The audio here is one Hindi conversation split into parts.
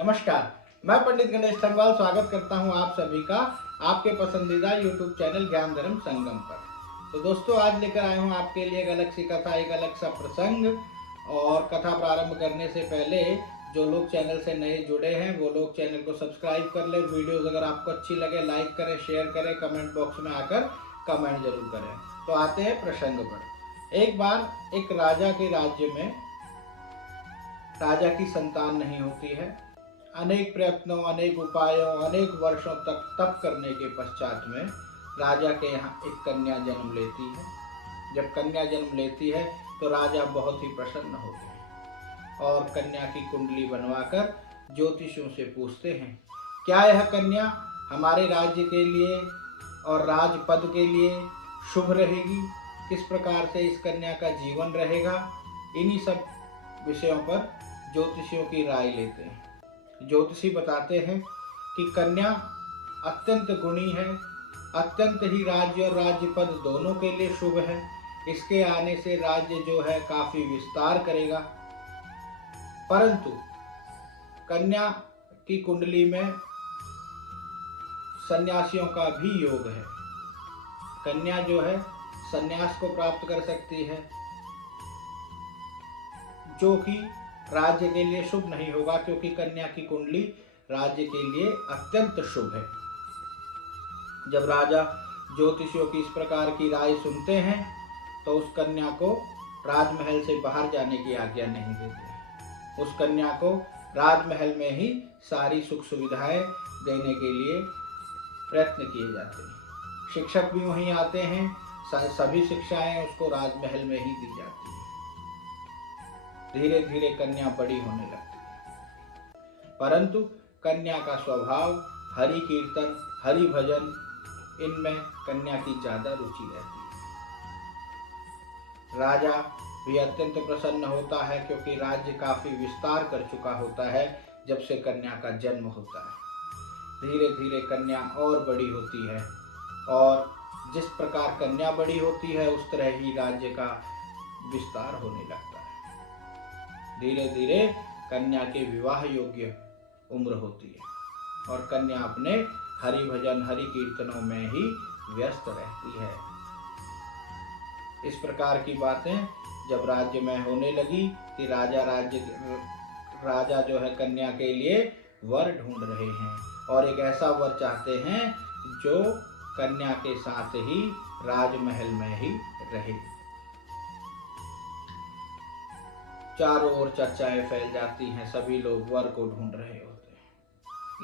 नमस्कार, मैं पंडित गणेश ठंगवाल स्वागत करता हूं आप सभी का आपके पसंदीदा YouTube चैनल ज्ञान धर्म संगम पर। तो दोस्तों, आज लेकर आया हूं आपके लिए एक अलग सी कथा, एक अलग सा प्रसंग। और कथा प्रारंभ करने से पहले जो लोग चैनल से नए जुड़े हैं वो लोग चैनल को सब्सक्राइब कर लें। वीडियोस अगर आपको अच्छी लगे लाइक करें, शेयर करें, कमेंट बॉक्स में आकर कमेंट जरूर करें। तो आते हैं प्रसंग पर। एक बार एक राजा के राज्य में राजा की संतान नहीं होती है। अनेक प्रयत्नों, अनेक उपायों, अनेक वर्षों तक तप करने के पश्चात में राजा के यहाँ एक कन्या जन्म लेती है। जब कन्या जन्म लेती है तो राजा बहुत ही प्रसन्न होते हैं और कन्या की कुंडली बनवाकर ज्योतिषियों से पूछते हैं, क्या यह कन्या हमारे राज्य के लिए और राजपद के लिए शुभ रहेगी? किस प्रकार से इस कन्या का जीवन रहेगा? इन्हीं सब विषयों पर ज्योतिषियों की राय लेते हैं। ज्योतिषी बताते हैं कि कन्या अत्यंत गुणी है, अत्यंत ही राज्य और राज्य पद दोनों के लिए शुभ है। इसके आने से राज्य जो है काफी विस्तार करेगा। परंतु कन्या की कुंडली में सन्यासियों का भी योग है। कन्या जो है सन्यास को प्राप्त कर सकती है, जो कि राज्य के लिए शुभ नहीं होगा, क्योंकि कन्या की कुंडली राज्य के लिए अत्यंत शुभ है। जब राजा ज्योतिषियों की इस प्रकार की राय सुनते हैं तो उस कन्या को राजमहल से बाहर जाने की आज्ञा नहीं देते। उस कन्या को राजमहल में ही सारी सुख सुविधाएं देने के लिए प्रयत्न किए जाते हैं। शिक्षक भी वहीं आते हैं, सभी शिक्षाएं उसको राजमहल में ही दी जाती है। धीरे धीरे कन्या बड़ी होने लगती है, परंतु कन्या का स्वभाव हरि कीर्तन, हरि भजन, इनमें कन्या की ज्यादा रुचि रहती है। राजा भी अत्यंत प्रसन्न होता है, क्योंकि राज्य काफी विस्तार कर चुका होता है जब से कन्या का जन्म होता है। धीरे धीरे कन्या और बड़ी होती है और जिस प्रकार कन्या बड़ी होती है उस तरह ही राज्य का विस्तार होने लगता है। धीरे धीरे कन्या के विवाह योग्य उम्र होती है और कन्या अपने हरि भजन, हरि कीर्तनों में ही व्यस्त रहती है। इस प्रकार की बातें जब राज्य में होने लगी कि राजा जो है कन्या के लिए वर ढूंढ रहे हैं और एक ऐसा वर चाहते हैं जो कन्या के साथ ही राजमहल में ही रहे। चारों ओर चर्चाएं फैल जाती हैं, सभी लोग वर को ढूंढ रहे होते हैं।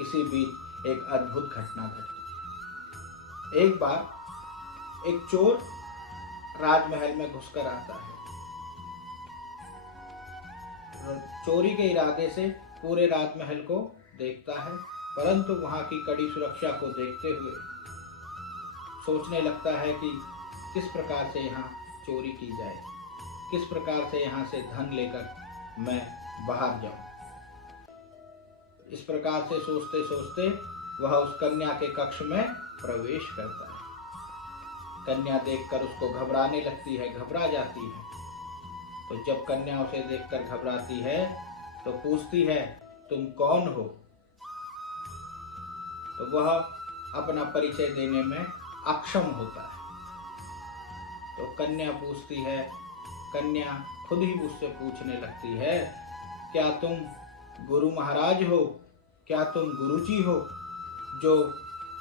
इसी बीच एक अद्भुत घटना घटती है। एक बार एक चोर राजमहल में घुसकर आता है। चोरी के इरादे से पूरे राजमहल को देखता है, परंतु वहां की कड़ी सुरक्षा को देखते हुए सोचने लगता है कि किस प्रकार से यहाँ चोरी की जाए, किस प्रकार से यहाँ से धन लेकर मैं बाहर जाऊं। इस प्रकार से सोचते सोचते वह उस कन्या के कक्ष में प्रवेश करता है। कन्या देखकर उसको घबराने लगती है, घबरा जाती है। तो जब कन्या उसे देखकर घबराती है तो पूछती है, तुम कौन हो? तो वह अपना परिचय देने में अक्षम होता है। तो कन्या पूछती है, कन्या खुद ही उससे पूछने लगती है, क्या तुम गुरु महाराज हो? क्या तुम गुरुजी हो जो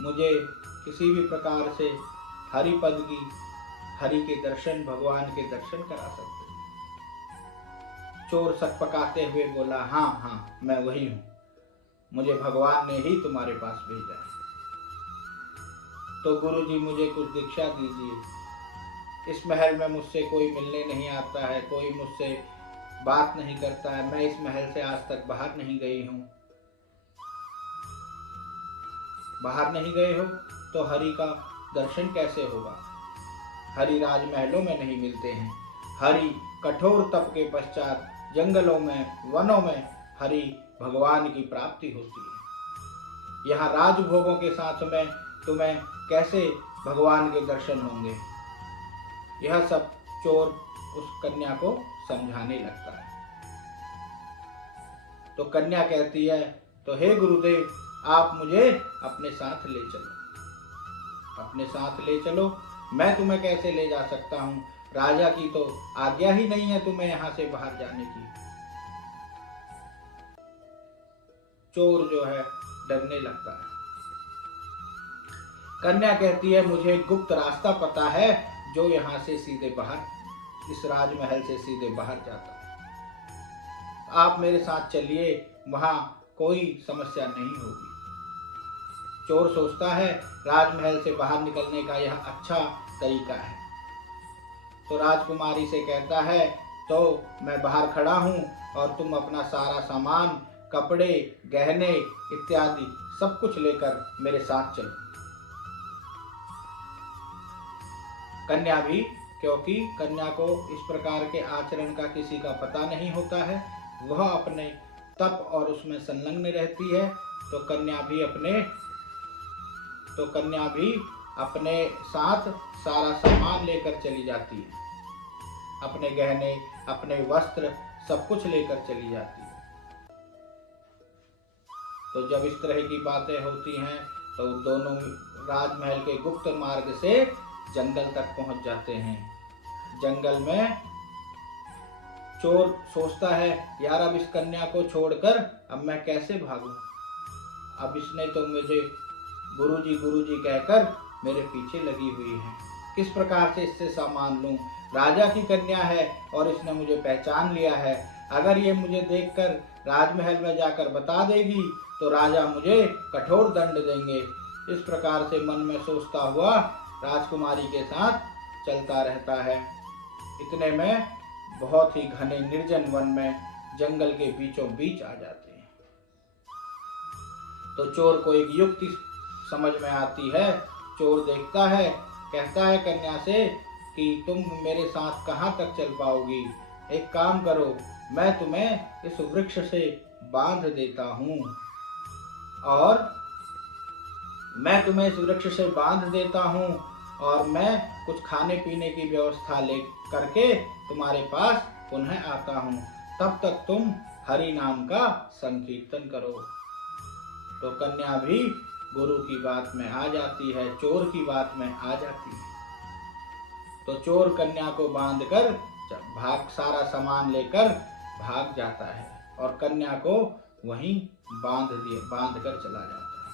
मुझे किसी भी प्रकार से हरिपद की, हरि के दर्शन, भगवान के दर्शन करा सकते? चोर सकपकाते हुए बोला, हाँ हाँ मैं वही हूँ, मुझे भगवान ने ही तुम्हारे पास भेजा है। तो गुरुजी मुझे कुछ दीक्षा दीजिए। इस महल में मुझसे कोई मिलने नहीं आता है, कोई मुझसे बात नहीं करता है, मैं इस महल से आज तक बाहर नहीं गई हूँ। बाहर नहीं गए हो तो हरि का दर्शन कैसे होगा? हरि राजमहलों में नहीं मिलते हैं। हरि कठोर तप के पश्चात जंगलों में, वनों में हरि भगवान की प्राप्ति होती है। यहाँ राजभोगों के साथ में तुम्हें कैसे भगवान के दर्शन होंगे? यह सब चोर उस कन्या को समझाने लगता है। तो कन्या कहती है तो हे गुरुदेव, आप मुझे अपने साथ ले चलो, अपने साथ ले चलो। मैं तुम्हें कैसे ले जा सकता हूँ? राजा की तो आज्ञा ही नहीं है तुम्हें यहाँ से बाहर जाने की। चोर जो है डरने लगता है। कन्या कहती है, मुझे एक गुप्त रास्ता पता है जो यहाँ से सीधे बाहर, इस राजमहल से सीधे बाहर जाता है। आप मेरे साथ चलिए, वहां कोई समस्या नहीं होगी। चोर सोचता है राजमहल से बाहर निकलने का यह अच्छा तरीका है, तो राजकुमारी से कहता है, तो मैं बाहर खड़ा हूं और तुम अपना सारा सामान, कपड़े, गहने इत्यादि सब कुछ लेकर मेरे साथ चलो। कन्या भी, क्योंकि कन्या को इस प्रकार के आचरण का किसी का पता नहीं होता है, वह अपने तप और उसमें संलग्न रहती है, तो कन्या भी अपने साथ सारा सामान लेकर चली जाती है, अपने गहने, अपने वस्त्र सब कुछ लेकर चली जाती है। तो जब इस तरह की बातें होती हैं तो दोनों राजमहल के गुप्त मार्ग से जंगल तक पहुंच जाते हैं। जंगल में चोर सोचता है, यार अब इस कन्या को छोड़कर अब मैं कैसे भागूं? अब इसने तो मुझे गुरुजी कहकर मेरे पीछे लगी हुई है, किस प्रकार से इससे सामान लूं? राजा की कन्या है और इसने मुझे पहचान लिया है, अगर ये मुझे देखकर राजमहल में जाकर बता देगी तो राजा मुझे कठोर दंड देंगे। इस प्रकार से मन में सोचता हुआ राजकुमारी के साथ चलता रहता है। इतने में बहुत ही घने निर्जन वन में जंगल के बीचों बीच आ जाते हैं। तो चोर को एक युक्ति समझ में आती है। चोर देखता है, कहता है कन्या से कि तुम मेरे साथ कहाँ तक चल पाओगी? एक काम करो, मैं तुम्हें इस वृक्ष से बांध देता हूँ और मैं कुछ खाने पीने की व्यवस्था ले करके तुम्हारे पास पुनः आता हूँ, तब तक तुम हरि नाम का संकीर्तन करो। तो कन्या भी गुरु की बात में आ जाती है, चोर की बात में आ जाती है। तो चोर कन्या को बांधकर सारा सामान लेकर भाग जाता है और कन्या को वहीं बांध कर चला जाता है।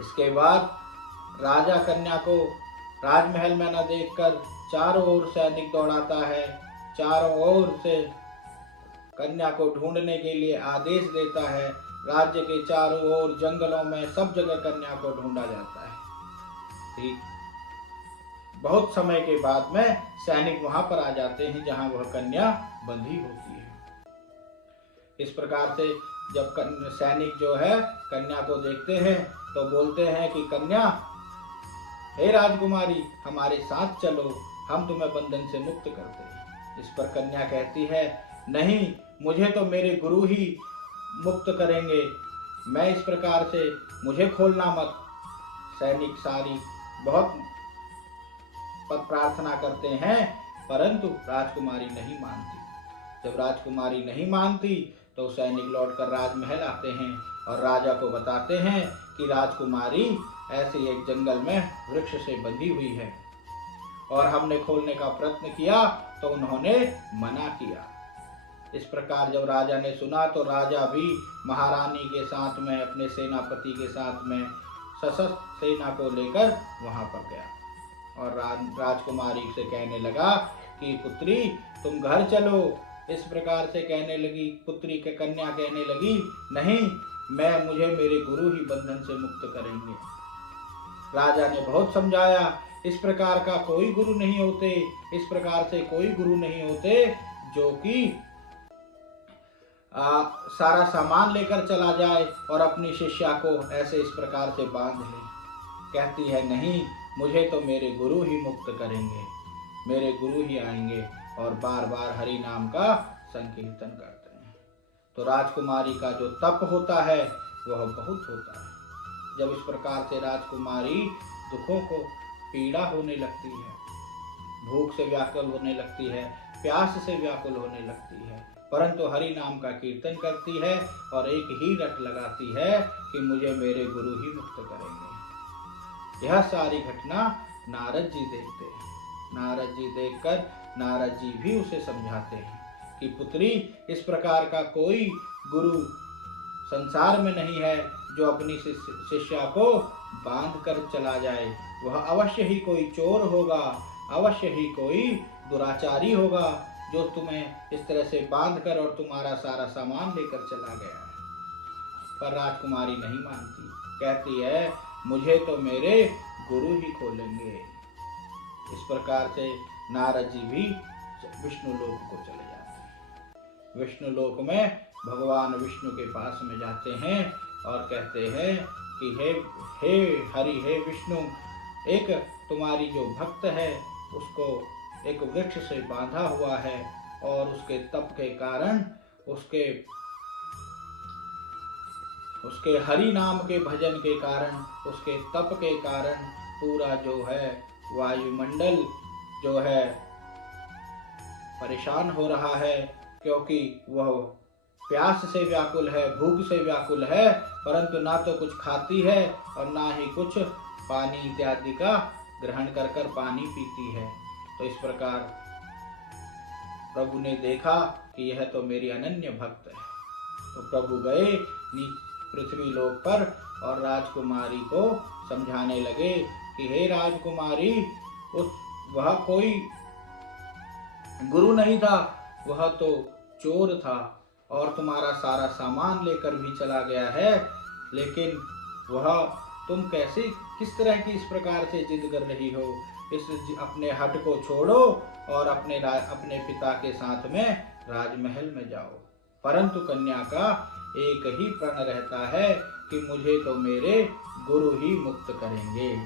इसके बाद राजा कन्या को राजमहल में न देखकर चारों ओर सैनिक दौड़ाता है, चारों ओर से कन्या को ढूंढने के लिए आदेश देता है। राज्य के चारों ओर जंगलों में सब जगह कन्या को ढूंढा जाता है। ठीक बहुत समय के बाद में सैनिक वहां पर आ जाते हैं जहां वह कन्या बंधी होती है। इस प्रकार से जब सैनिक जो है कन्या को देखते हैं तो बोलते हैं कि कन्या, हे राजकुमारी, हमारे साथ चलो, हम तुम्हें बंधन से मुक्त करते हैं। इस पर कन्या कहती है, नहीं, मुझे तो मेरे गुरु ही मुक्त करेंगे, मैं इस प्रकार से, मुझे खोलना मत। सैनिक सारी बहुत प्रार्थना करते हैं, परंतु राजकुमारी नहीं मानती। जब राजकुमारी नहीं मानती तो सैनिक लौटकर राजमहल आते हैं और राजा को बताते हैं कि राजकुमारी ऐसे एक जंगल में वृक्ष से बंधी हुई है और हमने खोलने का प्रयत्न किया तो उन्होंने मना किया। इस प्रकार जब राजा ने सुना तो राजा भी महारानी के साथ में, अपने सेनापति के साथ में सशस्त्र सेना को लेकर वहां पर गया और राजकुमारी से कहने लगा कि पुत्री, तुम घर चलो। इस प्रकार से कहने लगी, पुत्री के कन्या कहने लगी, नहीं, मुझे मेरे गुरु ही बंधन से मुक्त करेंगे। राजा ने बहुत समझाया, इस प्रकार का कोई गुरु नहीं होते, इस प्रकार से कोई गुरु नहीं होते जो कि सारा सामान लेकर चला जाए और अपनी शिष्या को ऐसे इस प्रकार से बांध ले। कहती है, नहीं, मुझे तो मेरे गुरु ही मुक्त करेंगे, मेरे गुरु ही आएंगे और बार बार हरि नाम का संकीर्तन करते हैं। तो राजकुमारी का जो तप होता है वह बहुत होता है। जब इस प्रकार से राजकुमारी दुखों को पीड़ा होने लगती है, भूख से व्याकुल होने लगती है, प्यास से व्याकुल होने लगती है, परंतु हरि नाम का कीर्तन करती है और एक ही रट लगाती है कि मुझे मेरे गुरु ही मुक्त करेंगे। यह सारी घटना नारद जी देखते हैं। नारद जी देखकर नारद जी भी उसे समझाते हैं कि पुत्री, इस प्रकार का कोई गुरु संसार में नहीं है जो अपनी शिष्या को बांध कर चला जाए। वह अवश्य ही कोई चोर होगा, अवश्य ही कोई दुराचारी होगा जो तुम्हें इस तरह से बांध कर और तुम्हारा सारा सामान लेकर चला गया है। पर राजकुमारी नहीं मानती, कहती है मुझे तो मेरे गुरु ही खोलेंगे। इस प्रकार से नारद जी भी विष्णु लोक को चले जाते हैं। विष्णु लोक में भगवान विष्णु के पास में जाते हैं और कहते हैं कि हे हरि, हे विष्णु, एक तुम्हारी जो भक्त है उसको एक वृक्ष से बांधा हुआ है और उसके तप के कारण, उसके हरि नाम के भजन के कारण, उसके तप के कारण पूरा जो है वायुमंडल जो है परेशान हो रहा है, क्योंकि वह प्यास से व्याकुल है, भूख से व्याकुल है, परंतु ना तो कुछ खाती है और ना ही कुछ पानी इत्यादि का ग्रहण कर कर पानी पीती है। तो इस प्रकार प्रभु ने देखा कि यह तो मेरी अनन्य भक्त है। तो प्रभु गए पृथ्वी लोक पर और राजकुमारी को समझाने लगे कि हे राजकुमारी, वह कोई गुरु नहीं था, वह तो चोर था और तुम्हारा सारा सामान लेकर भी चला गया है। लेकिन वह तुम कैसे, किस तरह की इस प्रकार से जिद कर रही हो? अपने हट को छोड़ो और अपने पिता के साथ में राजमहल में जाओ। परंतु कन्या का एक ही प्रण रहता है कि मुझे तो मेरे गुरु ही मुक्त करेंगे।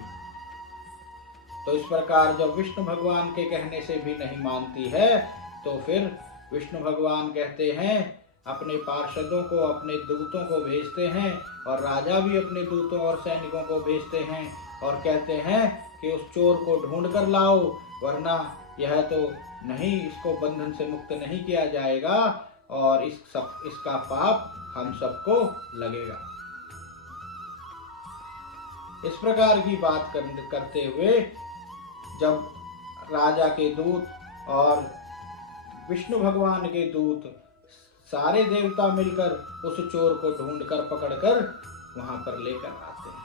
तो इस प्रकार जब विष्णु भगवान के कहने से भी नहीं मानती है, तो फिर विष्णु भगवान कहते हैं, अपने पार्षदों को, अपने दूतों को भेजते हैं और राजा भी अपने दूतों और सैनिकों को भेजते हैं और कहते हैं कि उस चोर को ढूंढ कर लाओ, वरना यह तो नहीं, इसको बंधन से मुक्त नहीं किया जाएगा और इसका पाप हम सबको लगेगा। इस प्रकार की बात करते हुए जब राजा के दूत और विष्णु भगवान के दूत सारे देवता मिलकर उस चोर को ढूंढकर पकड़कर वहां पर लेकर आते हैं,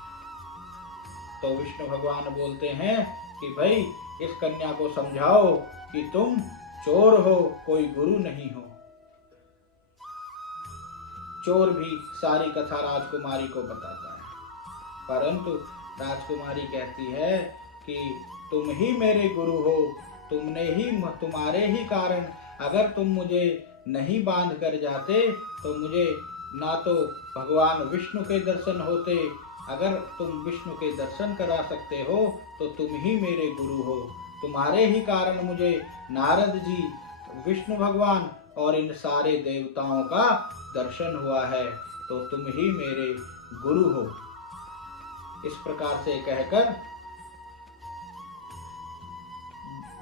तो विष्णु भगवान बोलते हैं कि भाई इस कन्या को समझाओ कि तुम चोर हो, कोई गुरु नहीं हो। चोर भी सारी कथा राजकुमारी को बताता है, परंतु राजकुमारी कहती है कि तुम ही मेरे गुरु हो, तुम्हारे ही कारण अगर तुम मुझे नहीं बांध कर जाते तो मुझे ना तो भगवान विष्णु के दर्शन होते, अगर तुम विष्णु के दर्शन करा सकते हो तो तुम ही मेरे गुरु हो। तुम्हारे ही कारण मुझे नारद जी, विष्णु भगवान और इन सारे देवताओं का दर्शन हुआ है, तो तुम ही मेरे गुरु हो। इस प्रकार से कहकर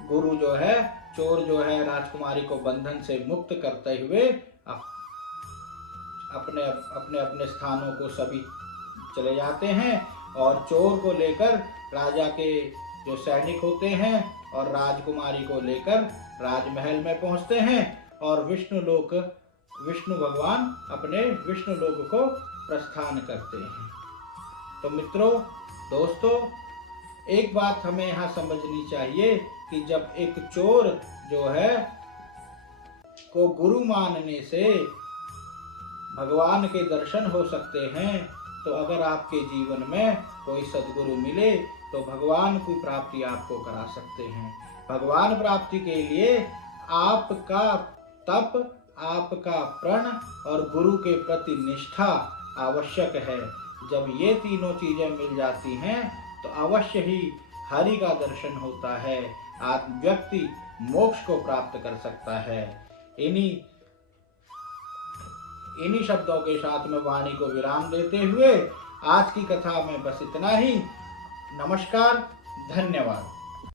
गुरु जो है, चोर जो है, राजकुमारी को बंधन से मुक्त करते हुए अपने अपने स्थानों को सभी चले जाते हैं और चोर को लेकर राजा के जो सैनिक होते हैं और राजकुमारी को लेकर राजमहल में पहुंचते हैं और विष्णु भगवान अपने विष्णु लोक को प्रस्थान करते हैं। तो मित्रों, दोस्तों, एक बात हमें यहाँ समझनी चाहिए कि जब एक चोर जो है को गुरु मानने से भगवान के दर्शन हो सकते हैं, तो अगर आपके जीवन में कोई सद्गुरु मिले तो भगवान की प्राप्ति आपको करा सकते हैं। भगवान प्राप्ति के लिए आपका तप, आपका प्रण और गुरु के प्रति निष्ठा आवश्यक है। जब ये तीनों चीजें मिल जाती हैं तो अवश्य ही हरि का दर्शन होता है, व्यक्ति मोक्ष को प्राप्त कर सकता है। इन्हीं शब्दों के साथ में वाणी को विराम देते हुए आज की कथा में बस इतना ही। नमस्कार, धन्यवाद।